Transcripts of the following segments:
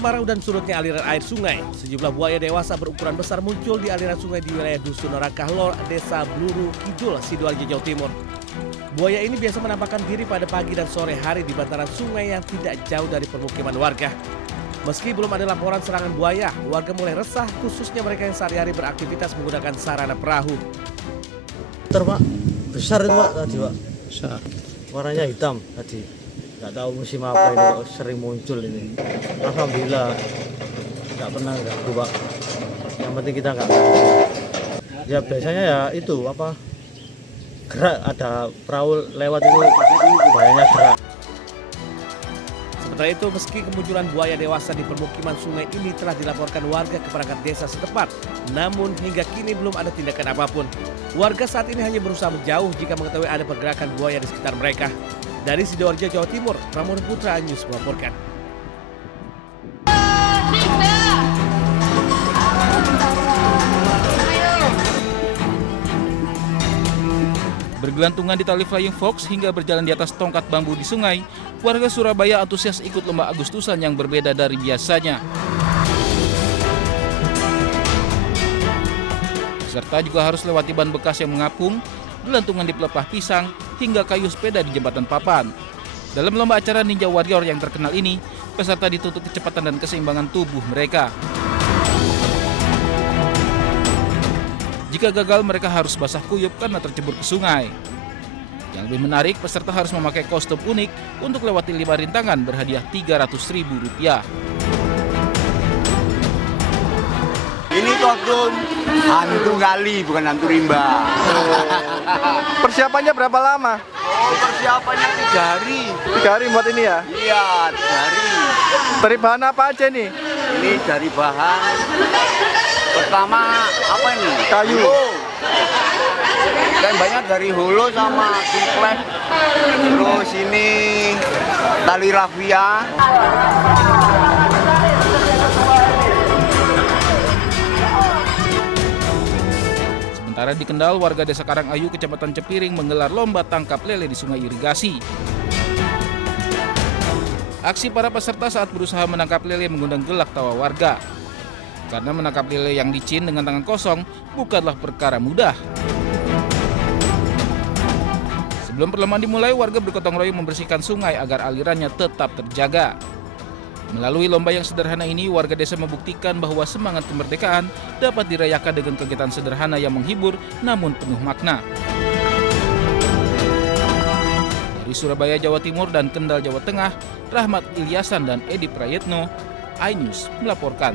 kemarau dan surutnya aliran air sungai, sejumlah buaya dewasa berukuran besar muncul di aliran sungai di wilayah Dusun Rakahlor, Desa Bluru Kidul, Sidoarjo, Jawa Timur. Buaya ini biasa menampakkan diri pada pagi dan sore hari di bantaran sungai yang tidak jauh dari permukiman warga. Meski belum ada laporan serangan buaya, warga mulai resah, khususnya mereka yang sehari-hari beraktivitas menggunakan sarana perahu. Pak, besar itu Pak tadi Pak. Besar. Warnanya hitam tadi. Nggak tahu musim apa ini kok sering muncul ini. Alhamdulillah nggak pernah ganggu Pak. Yang penting kita nggak ganggu. Ya biasanya ya itu apa, gerak, ada perahu lewat itu buayanya gerak. Sementara itu, meski kemunculan buaya dewasa di permukiman sungai ini telah dilaporkan warga ke perangkat desa setempat, namun hingga kini belum ada tindakan apapun. Warga saat ini hanya berusaha menjauh jika mengetahui ada pergerakan buaya di sekitar mereka. Dari Sidoarjo, Jawa Timur, Pramono Putra News melaporkan. Bergelantungan di tali flying fox hingga berjalan di atas tongkat bambu di sungai, warga Surabaya antusias ikut lomba Agustusan yang berbeda dari biasanya. Peserta juga harus lewati ban bekas yang mengapung, gelantungan di pelepah pisang, hingga kayu sepeda di jembatan papan. Dalam lomba acara Ninja Warrior yang terkenal ini, peserta dituntut kecepatan dan keseimbangan tubuh mereka. Jika gagal, mereka harus basah kuyup karena tercebur ke sungai. Yang lebih menarik, peserta harus memakai kostum unik untuk lewati 5 rintangan berhadiah Rp300.000. Ini kostum hantu kali, bukan hantu rimba. Persiapannya berapa lama? Oh, persiapannya 3 hari. 3 hari buat ini ya? Iya, 3 hari. Dari bahan apa aja nih? Ini dari bahan pertama apa ini? Kayu. Hulu. Dan banyak dari hulu sama kiplek. Terus ini tali rafia. Sementara di Kendal, warga Desa Karangayu, Kecamatan Cepiring menggelar lomba tangkap lele di sungai irigasi. Aksi para peserta saat berusaha menangkap lele mengundang gelak tawa warga. Karena menangkap lele yang licin dengan tangan kosong bukanlah perkara mudah. Sebelum perlombaan dimulai, warga bergotong royong membersihkan sungai agar alirannya tetap terjaga. Melalui lomba yang sederhana ini, warga desa membuktikan bahwa semangat kemerdekaan dapat dirayakan dengan kegiatan sederhana yang menghibur namun penuh makna. Dari Surabaya, Jawa Timur dan Kendal, Jawa Tengah, Rahmat Ilyasan dan Edi Prayetno, iNews melaporkan.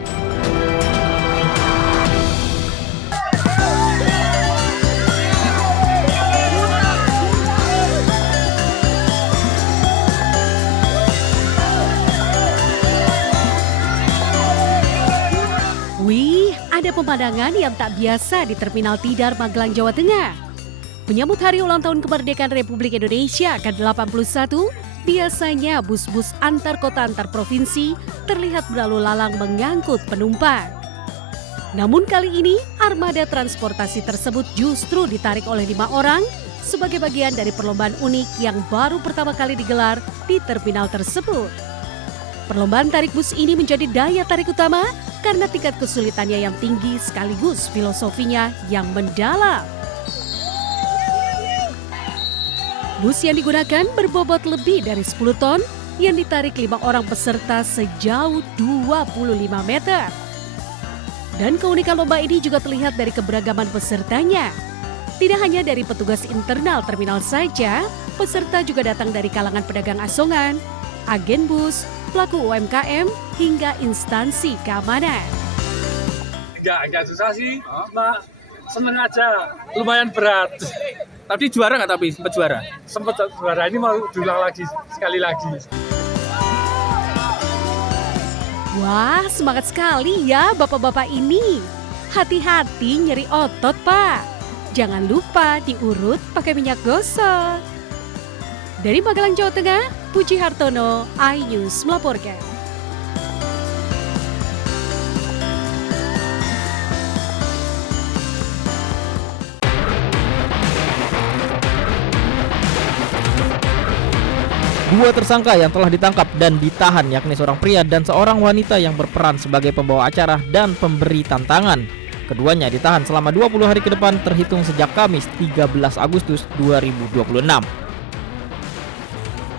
Wih, ada pemandangan yang tak biasa di Terminal Tidar, Magelang, Jawa Tengah. Menyambut hari ulang tahun kemerdekaan Republik Indonesia ke-81, biasanya bus-bus antar kota antar provinsi terlihat berlalu lalang mengangkut penumpang. Namun kali ini, armada transportasi tersebut justru ditarik oleh 5 orang sebagai bagian dari perlombaan unik yang baru pertama kali digelar di terminal tersebut. Perlombaan tarik bus ini menjadi daya tarik utama karena tingkat kesulitannya yang tinggi sekaligus filosofinya yang mendalam. Bus yang digunakan berbobot lebih dari 10 ton yang ditarik 5 orang peserta sejauh 25 meter. Dan keunikan lomba ini juga terlihat dari keberagaman pesertanya. Tidak hanya dari petugas internal terminal saja, peserta juga datang dari kalangan pedagang asongan, agen bus, pelaku UMKM, hingga instansi keamanan. Enggak susah sih, cuma seneng aja, lumayan berat. Tapi juara nggak tapi? Sempat juara? Sempat juara, ini mau diulang lagi, sekali lagi. Wah, semangat sekali ya bapak-bapak ini. Hati-hati nyeri otot, Pak. Jangan lupa diurut pakai minyak gosok. Dari Magelang, Jawa Tengah, Puji Hartono, iNews melaporkan. Dua tersangka yang telah ditangkap dan ditahan yakni seorang pria dan seorang wanita yang berperan sebagai pembawa acara dan pemberi tantangan. Keduanya ditahan selama 20 hari ke depan terhitung sejak Kamis 13 Agustus 2026.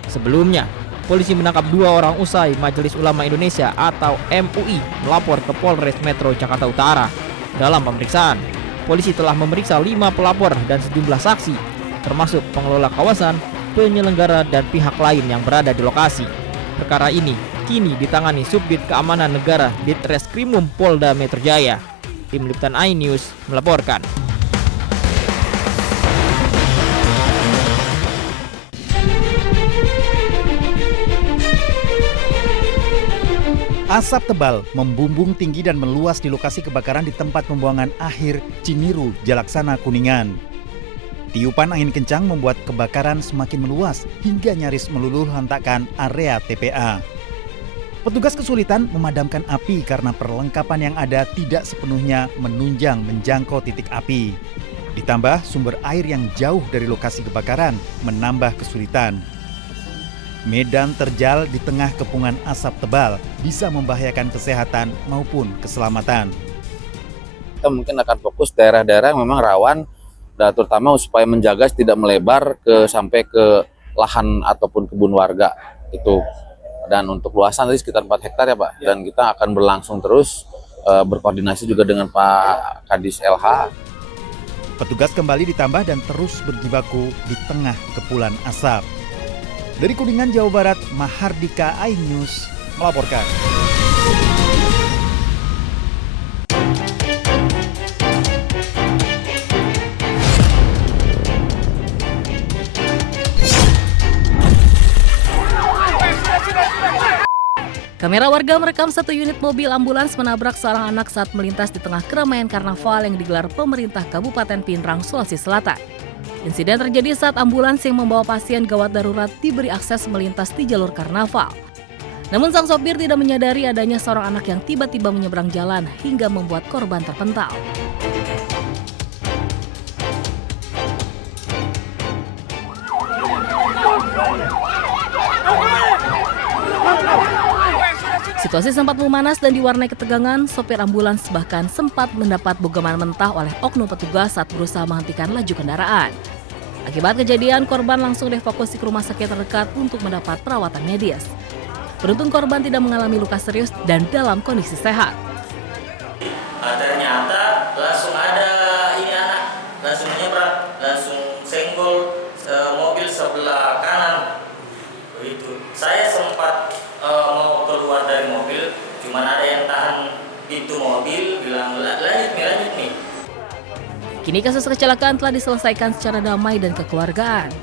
Sebelumnya, polisi menangkap 2 orang usai Majelis Ulama Indonesia atau MUI melapor ke Polres Metro Jakarta Utara. Dalam pemeriksaan, polisi telah memeriksa 5 pelapor dan sejumlah saksi, termasuk pengelola kawasan, penyelenggara, dan pihak lain yang berada di lokasi. Perkara ini kini ditangani Subdit Keamanan Negara Ditreskrimum Polda Metro Jaya. Tim Liputan iNews melaporkan. Asap tebal membumbung tinggi dan meluas di lokasi kebakaran di tempat pembuangan akhir Ciniru, Jalaksana, Kuningan. Tiupan angin kencang membuat kebakaran semakin meluas hingga nyaris meluluhlantakkan area TPA. Petugas kesulitan memadamkan api karena perlengkapan yang ada tidak sepenuhnya menunjang menjangkau titik api. Ditambah sumber air yang jauh dari lokasi kebakaran menambah kesulitan. Medan terjal di tengah kepungan asap tebal bisa membahayakan kesehatan maupun keselamatan. Kita mungkin akan fokus daerah-daerah yang memang rawan, dan terutama supaya menjaga tidak melebar sampai ke lahan ataupun kebun warga itu. Dan untuk luasan tadi sekitar 4 hektar ya Pak. Dan kita akan berlangsung terus berkoordinasi juga dengan Pak Kadis LH. Petugas kembali ditambah dan terus berjibaku di tengah kepulan asap. Dari Kuningan, Jawa Barat, Mahardika iNews melaporkan. Kamera warga merekam satu unit mobil ambulans menabrak seorang anak saat melintas di tengah keramaian karnaval yang digelar pemerintah Kabupaten Pinrang, Sulawesi Selatan. Insiden terjadi saat ambulans yang membawa pasien gawat darurat diberi akses melintas di jalur karnaval. Namun sang sopir tidak menyadari adanya seorang anak yang tiba-tiba menyeberang jalan hingga membuat korban terpental. Situasi sempat memanas dan diwarnai ketegangan. Sopir ambulans bahkan sempat mendapat bogaman mentah oleh oknum petugas saat berusaha menghentikan laju kendaraan. Akibat kejadian, korban langsung dievakuasi ke rumah sakit terdekat untuk mendapat perawatan medis. Beruntung korban tidak mengalami luka serius dan dalam kondisi sehat. Ternyata langsung ada ini anak, langsung menyeberang, langsung senggol mobil sebelah kanan. Begitu. Saya sempat mau keluar dari mobil, cuman ada yang tahan pintu mobil, bilang lanjut nih. Kini kasus kecelakaan telah diselesaikan secara damai dan kekeluargaan.